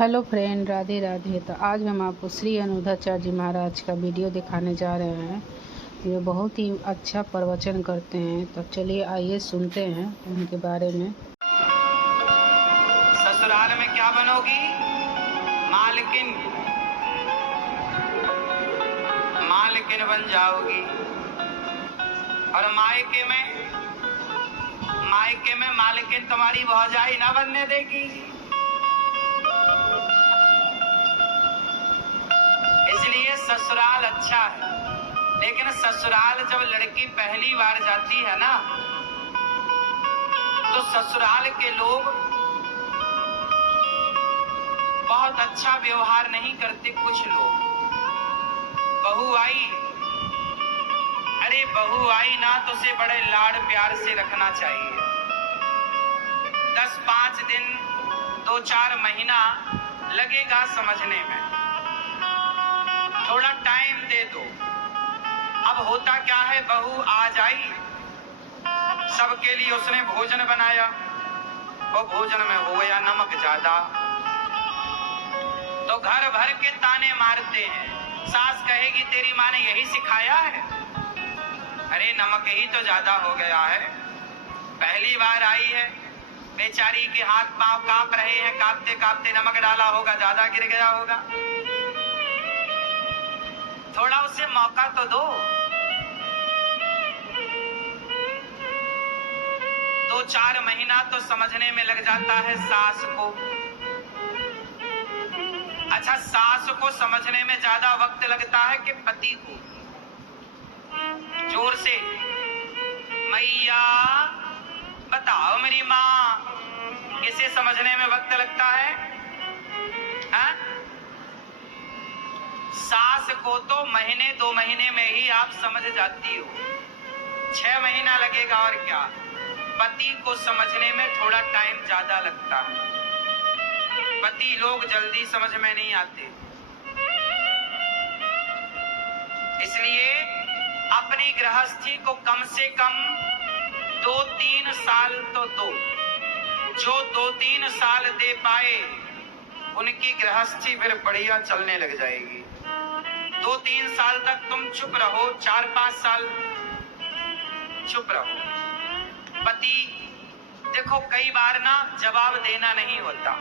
Hello friend, Radhe Radhe. तो आज हम आपको श्री अनुद्धाचार्य जी महाराज का वीडियो दिखाने जा रहे हैं। ये बहुत ही अच्छा प्रवचन करते हैं। तो चलिए आइए सुनते हैं उनके बारे में। ससुराल में क्या बनोगी? मालकिन। मालकिन बन जाओगी। और मायके में मालकिन तुम्हारी भौजाई ना बनने देगी। इसलिए ससुराल अच्छा है। लेकिन ससुराल जब लड़की पहली बार जाती है ना, तो ससुराल के लोग बहुत अच्छा व्यवहार नहीं करते। कुछ लोग, बहू आई, अरे बहू आई ना तो उसे बड़े लाड प्यार से रखना चाहिए। 10-5 दिन 2-4 महीना लगेगा समझने में, थोड़ा टाइम दे दो। अब होता क्या है, बहू आज आई, सबके लिए उसने भोजन बनाया, वो भोजन में हो गया नमक ज्यादा, तो घर भर के ताने मारते हैं। सास कहेगी तेरी माँ ने यही सिखाया है? अरे नमक ही तो ज्यादा हो गया है, पहली बार आई है, बेचारी के हाथ पांव कांप रहे हैं, कांपते कांपते नमक डाला होगा, ज्यादा गिर गया होगा। थोड़ा उसे मौका तो दो। 2-4 महीना तो समझने में लग जाता है सास को। अच्छा, सास को समझने में ज्यादा वक्त लगता है कि पति को? जोर से मैया बताओ मेरी माँ, इसे समझने में वक्त लगता है? हाँ? सास को तो महीने 2 महीने में ही आप समझ जाती हो, 6 महीना लगेगा और क्या। पति को समझने में थोड़ा टाइम ज्यादा लगता है। पति लोग जल्दी समझ में नहीं आते। इसलिए अपनी गृहस्थी को कम से कम 2-3 साल तो दो। जो 2-3 साल दे पाए उनकी गृहस्थी फिर बढ़िया चलने लग जाएगी। 2-3 साल तक तुम चुप रहो, 4-5 साल चुप रहो। पति देखो, कई बार ना जवाब देना नहीं होता।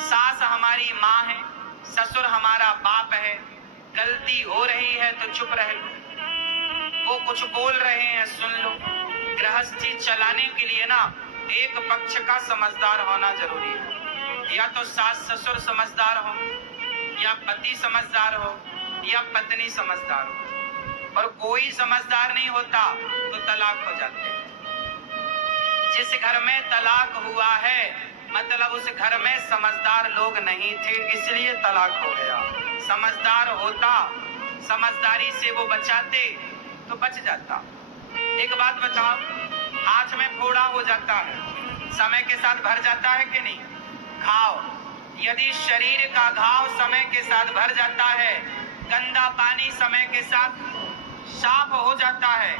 सास हमारी माँ है, ससुर हमारा बाप है, गलती हो रही है तो चुप रह लो, वो कुछ बोल रहे हैं सुन लो। गृहस्थी चलाने के लिए ना एक पक्ष का समझदार होना जरूरी है। या तो सास ससुर समझदार हो, या पति समझदार हो, या पत्नी समझदार हो। और कोई समझदार नहीं होता तो तलाक हो जाते हैं। जिस घर में तलाक हुआ है मतलब उस घर में समझदार लोग नहीं थे, इसलिए तलाक हो गया। समझदार होता, समझदारी से वो बचाते तो बच जाता। एक बात बताओ, हाथ में फोड़ा हो जाता है, समय के साथ भर जाता है कि नहीं? घाव, यदि शरीर का घाव समय के साथ भर जाता है, गंदा पानी समय के साथ साफ हो जाता है,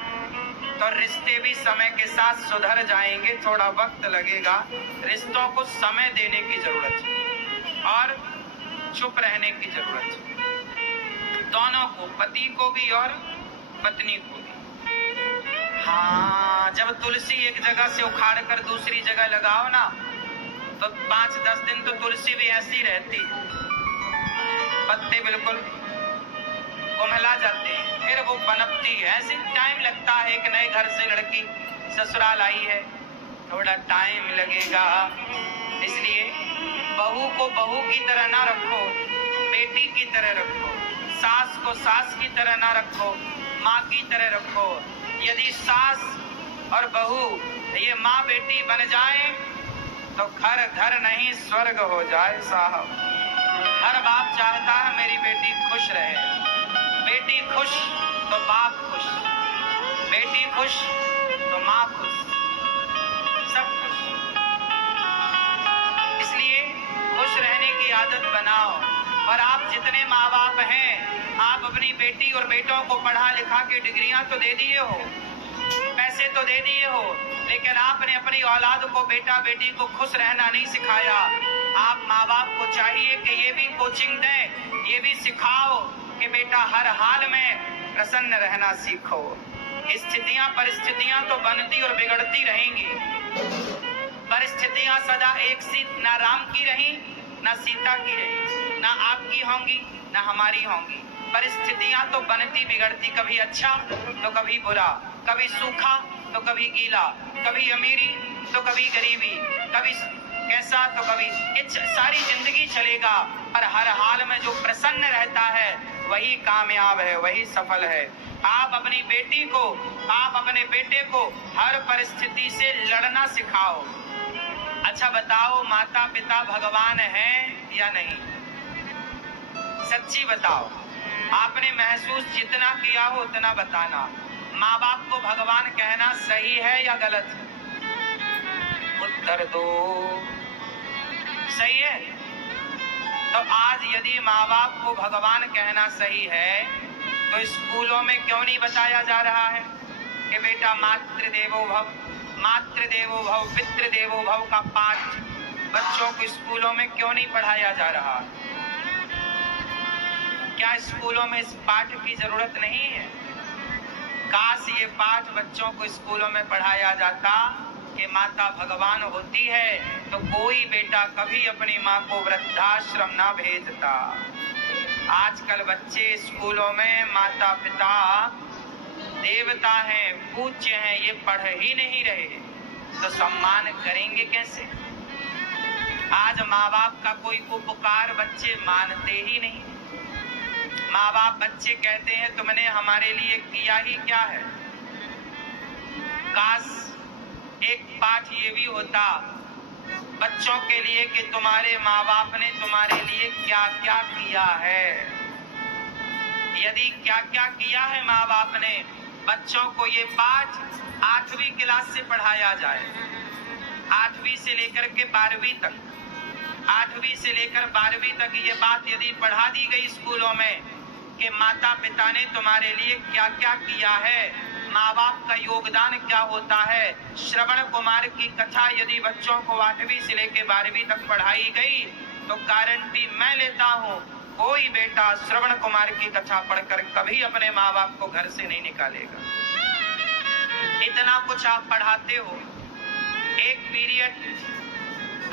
तो रिश्ते भी समय के साथ सुधर जाएंगे। थोड़ा वक्त लगेगा, रिश्तों को समय देने की जरूरत है और चुप रहने की जरूरत है, दोनों को, पति को भी और पत्नी को भी। हाँ, जब तुलसी एक जगह से उखाड़ कर दूसरी जगह लगाओ ना, तो 5-10 दिन तो तुलसी भी ऐसी रहती है, पत्ते बिल्कुल कुम्हला जाते हैं, फिर वो पनपती है। ऐसे टाइम लगता है। एक नए घर से लड़की ससुराल आई है, थोड़ा टाइम लगेगा। इसलिए बहू को बहू की तरह ना रखो, बेटी की तरह रखो। सास को सास की तरह ना रखो, माँ की तरह रखो। यदि सास और बहू ये माँ बेटी बन जाए तो घर घर नहीं स्वर्ग हो जाए साहब। हर बाप चाहता है मेरी बेटी खुश रहे। बेटी खुश तो बाप खुश, बेटी खुश तो माँ खुश, सब खुश। इसलिए खुश रहने की आदत बनाओ। और आप जितने माँ बाप हैं, आप अपनी बेटी और बेटों को पढ़ा लिखा के डिग्रियां तो दे दिए हो, पैसे तो दे दिए हो, लेकिन आपने अपनी औलाद को, बेटा बेटी को खुश रहना नहीं सिखाया। आप माँ बाप को चाहिए कि ये भी कोचिंग दें, ये भी सिखाओ कि बेटा हर हाल में प्रसन्न रहना सीखो। स्थितियां परिस्थितियां तो बनती और बिगड़ती रहेंगी। परिस्थितियां सदा एक सी ना राम की रही ना सीता की रही, ना आपकी होंगी ना हमारी होंगी। परिस्थितियां तो बनती बिगड़ती, कभी अच्छा तो कभी बुरा, कभी सूखा तो कभी गीला, कभी अमीरी तो कभी गरीबी, कभी कैसा तो कभी, ये सारी जिंदगी चलेगा। पर हर हाल में जो प्रसन्न रहता है वही कामयाब है, वही सफल है। आप अपनी बेटी को, आप अपने बेटे को हर परिस्थिति से लड़ना सिखाओ। अच्छा बताओ, माता पिता भगवान हैं या नहीं? सच्ची बताओ, आपने महसूस जितना किया हो उतना बताना। माँ बाप को भगवान कहना सही है या गलत? उत्तर दो। सही है? तो आज यदि माँ बाप को भगवान कहना सही है तो स्कूलों में क्यों नहीं बताया जा रहा है कि बेटा मातृदेवो भव, मातृदेवो भव, पितृदेवो भव का पाठ बच्चों को स्कूलों में क्यों नहीं पढ़ाया जा रहा? क्या स्कूलों में इस पाठ की जरूरत नहीं है? काश ये पाठ बच्चों को स्कूलों में पढ़ाया जाता कि माता भगवान होती है तो कोई बेटा कभी अपनी माँ को वृद्धाश्रम ना भेजता। आजकल बच्चे स्कूलों में माता पिता देवता हैं, पूज्य हैं, ये पढ़ ही नहीं रहे तो सम्मान करेंगे कैसे? आज माँ बाप का कोई उपकार बच्चे मानते ही नहीं। माँ बाप बच्चे कहते हैं तुमने हमारे लिए किया ही क्या है। काश एक पाठ ये भी होता बच्चों के लिए कि तुम्हारे माँ बाप ने तुम्हारे लिए क्या क्या किया है। यदि क्या क्या किया है माँ बाप ने, बच्चों को ये पाठ 8वीं क्लास से पढ़ाया जाए। 8वीं से लेकर के 12वीं तक, 8वीं से लेकर 12वीं तक ये बात यदि पढ़ा दी गई स्कूलों में कि माता पिता ने तुम्हारे लिए क्या क्या किया है, माँ बाप का योगदान क्या होता है। श्रवण कुमार की कथा यदि बच्चों को 8वीं से लेकर 12वीं तक पढ़ाई गई तो गारंटी मैं लेता हूँ कोई बेटा श्रवण कुमार की कथा पढ़कर कभी अपने माँ बाप को घर से नहीं निकालेगा। इतना कुछ आप पढ़ाते हो। एक पीरियड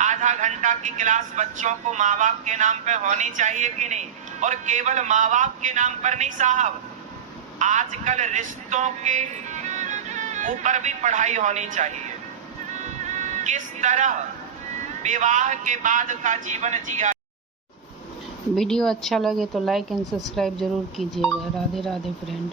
आधा घंटा की क्लास बच्चों को माँ बाप के नाम पे होनी चाहिए कि नहीं? और केवल माँ बाप के नाम पर नहीं साहब, आजकल रिश्तों के ऊपर भी पढ़ाई होनी चाहिए। किस तरह विवाह के बाद का जीवन जिया। वीडियो अच्छा लगे तो लाइक एंड सब्सक्राइब जरूर कीजिएगा। राधे राधे फ्रेंड।